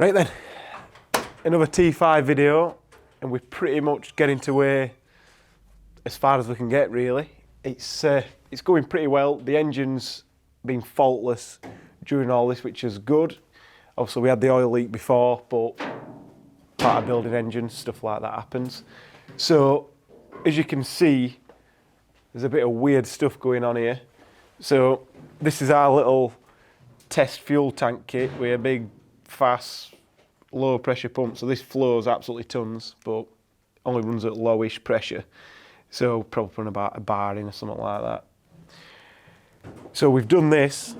Right then, another T5 video, and we're pretty much getting to where, as far as we can get really. It's going pretty well. The engine's been faultless during all this, which is good. Also, we had the oil leak before, but part of building engines, stuff like that happens. So, as you can see, there's a bit of weird stuff going on here. So, this is our little test fuel tank kit with a big, fast, low pressure pump. So this flows absolutely tons, but only runs at lowish pressure. So probably putting about a bar in or something like that. So we've done this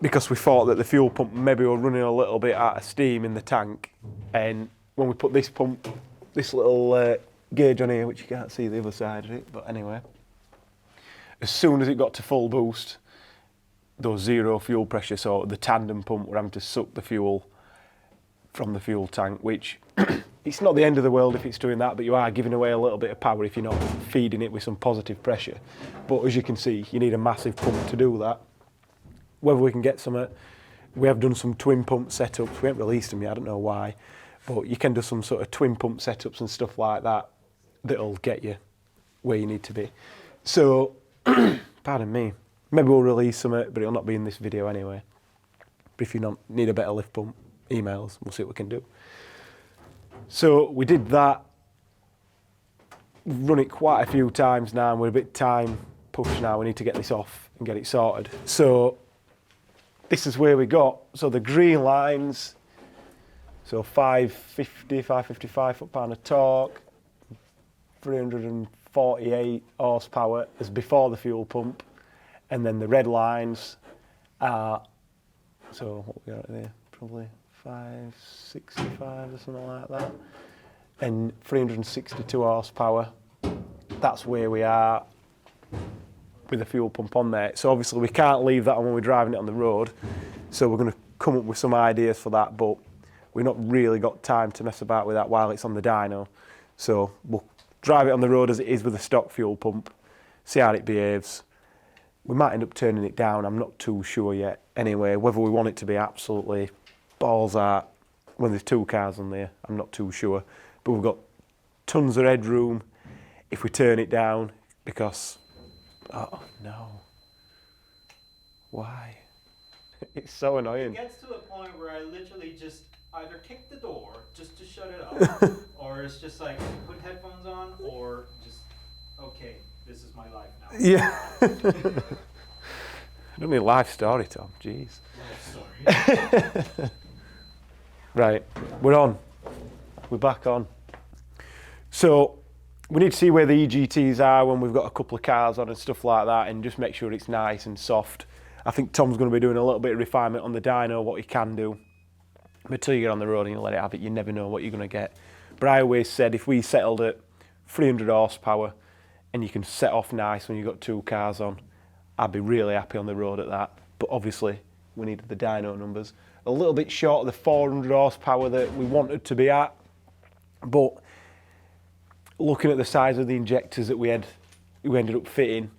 because we thought that the fuel pump maybe were running a little bit out of steam in the tank. And when we put this pump, this little gauge on here, which you can't see the other side of it, but anyway, as soon as it got to full boost, there was zero fuel pressure, so the tandem pump were having to suck the fuel from the fuel tank, which it's not the end of the world if it's doing that, but you are giving away a little bit of power if you're not feeding it with some positive pressure. But as you can see, you need a massive pump to do that. Whether we can get some, we have done some twin pump setups. We haven't released them yet, I don't know why, but you can do some sort of twin pump setups and stuff like that that'll get you where you need to be. So, pardon me, maybe we'll release some, but it'll not be in this video anyway. But if you need a better lift pump, emails, we'll see what we can do. So we did that, run it quite a few times now, and we're a bit time pushed now. We need to get this off and get it sorted. So this is where we got, so the green lines, so 550, 555 foot-pound of torque, 348 horsepower as before the fuel pump, and then the red lines are, so what we got there, probably 565 or something like that, and 362 horsepower. That's where we are with the fuel pump on there. So obviously we can't leave that on when we're driving it on the road, so we're going to come up with some ideas for that, but we've not really got time to mess about with that while it's on the dyno. So we'll drive it on the road as it is with a stock fuel pump, see how it behaves. We might end up turning it down, I'm not too sure yet. Anyway, whether we want it to be absolutely balls out when there's two cars on there, I'm not too sure. But we've got tons of headroom if we turn it down, because, oh no, why? It's so annoying. It gets to a point where I literally just either kick the door just to shut it up, or it's just like put headphones on, or just, okay, this is my life now. Yeah. I don't mean life story, Tom, jeez. Life story. Right, we're on. We're back on. So we need to see where the EGTs are when we've got a couple of cars on and stuff like that, and just make sure it's nice and soft. I think Tom's going to be doing a little bit of refinement on the dyno, what he can do. But until you get on the road and you let it have it, you never know what you're going to get. But I always said if we settled at 300 horsepower and you can set off nice when you've got two cars on, I'd be really happy on the road at that. But obviously we needed the dyno numbers. A little bit short of the 400 horsepower that we wanted to be at, but looking at the size of the injectors that we ended up fitting,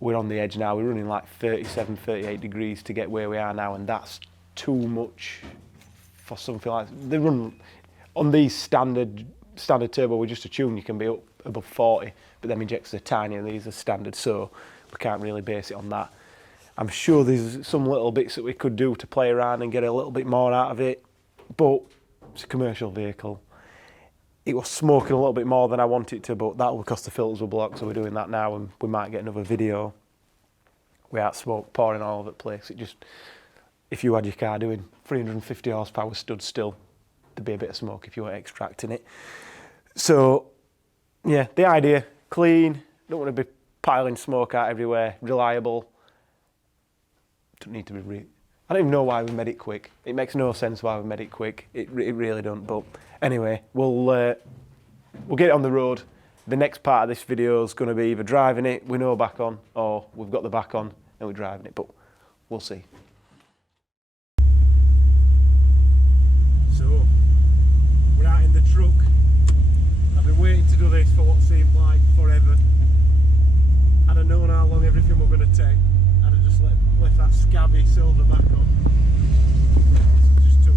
we're on the edge now. We're running like 37, 38 degrees to get where we are now, and that's too much for something like that. They run on these standard turbo with just a tune, you can be up above 40, but them injectors are tiny and these are standard, so we can't really base it on that. I'm sure there's some little bits that we could do to play around and get a little bit more out of it, but it's a commercial vehicle. It was smoking a little bit more than I wanted it to, but that would cost the filters were blocked, so we're doing that now, and we might get another video without smoke pouring all over the place. It just, if you had your car doing 350 horsepower stood still, there'd be a bit of smoke if you weren't extracting it. So, yeah, the idea, clean, don't want to be piling smoke out everywhere, reliable. Don't need to be I don't even know why we made it quick. It makes no sense why we made it quick. It really don't. But anyway, we'll get it on the road. The next part of this video is going to be either driving it with no back on, or we've got the back on and we're driving it. But we'll see. So we're out in the truck. I've been waiting to do this for what seemed like forever. I'd have known how long everything we're going to take. I'd have just left that scabby silver back on. It just took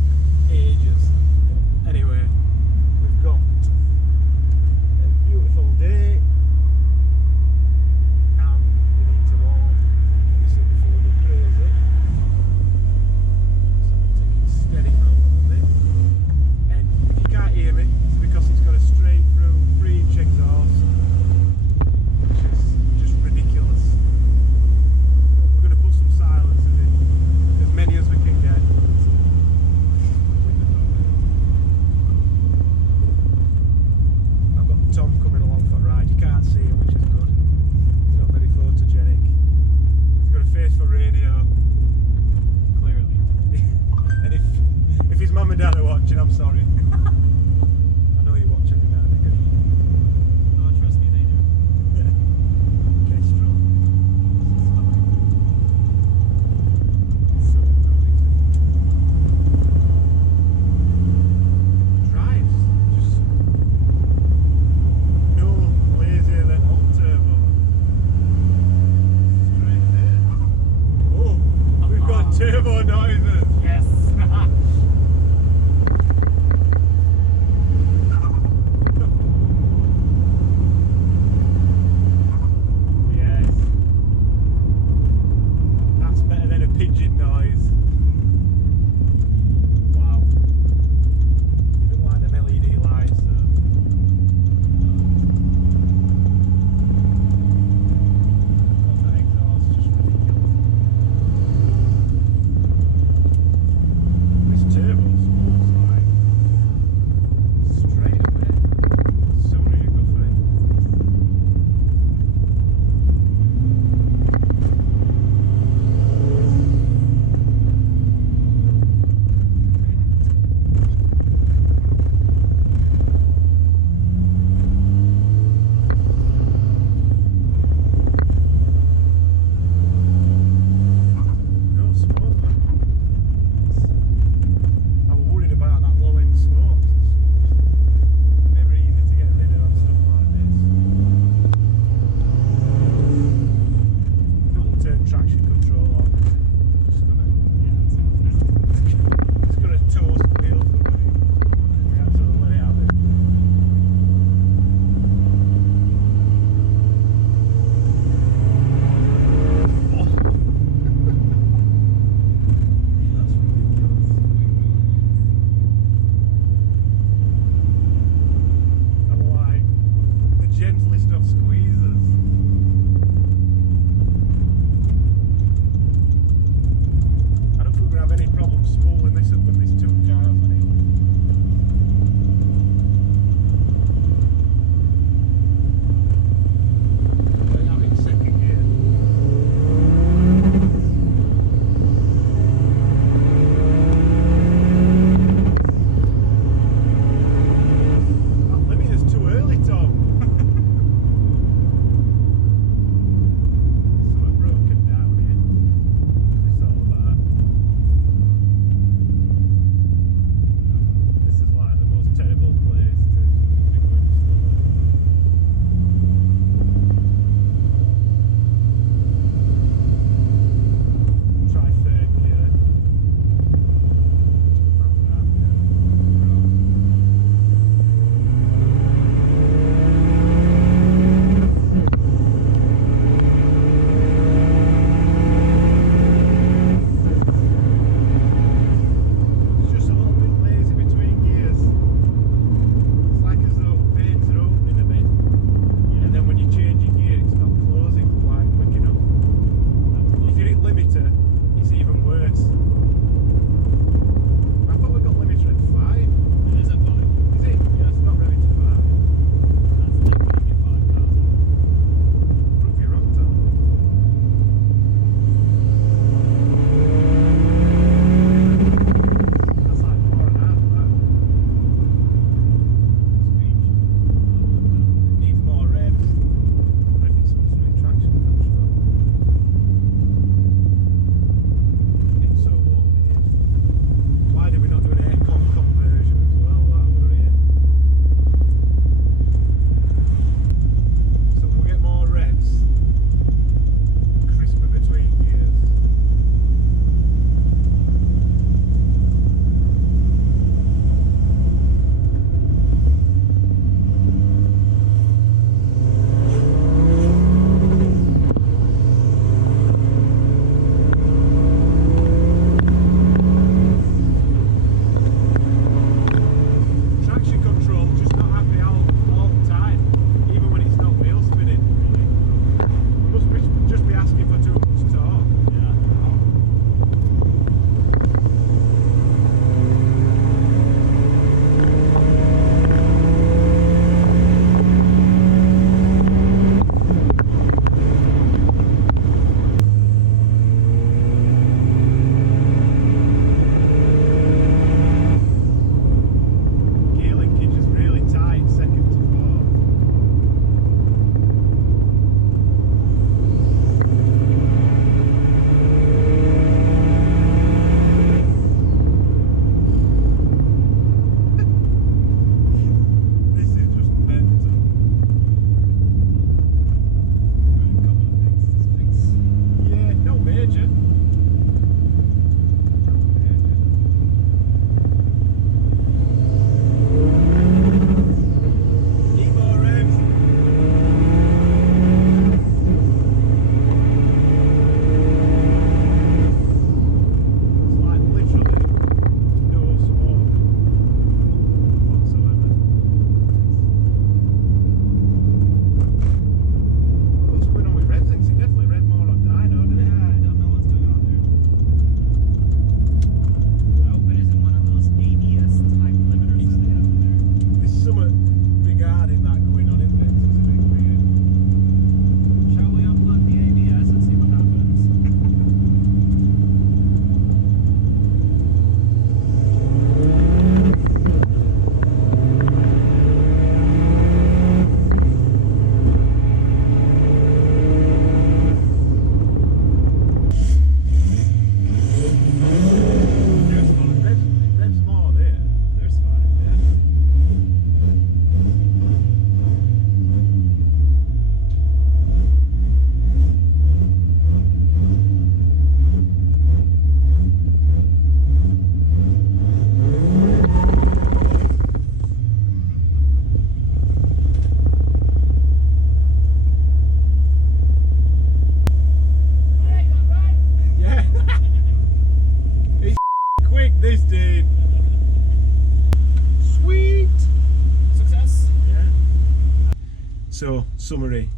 summary,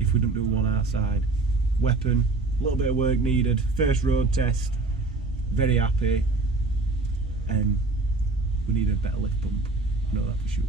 if we don't do one outside. Weapon, a little bit of work needed. First road test, very happy, and we need a better lift pump. I know that for sure.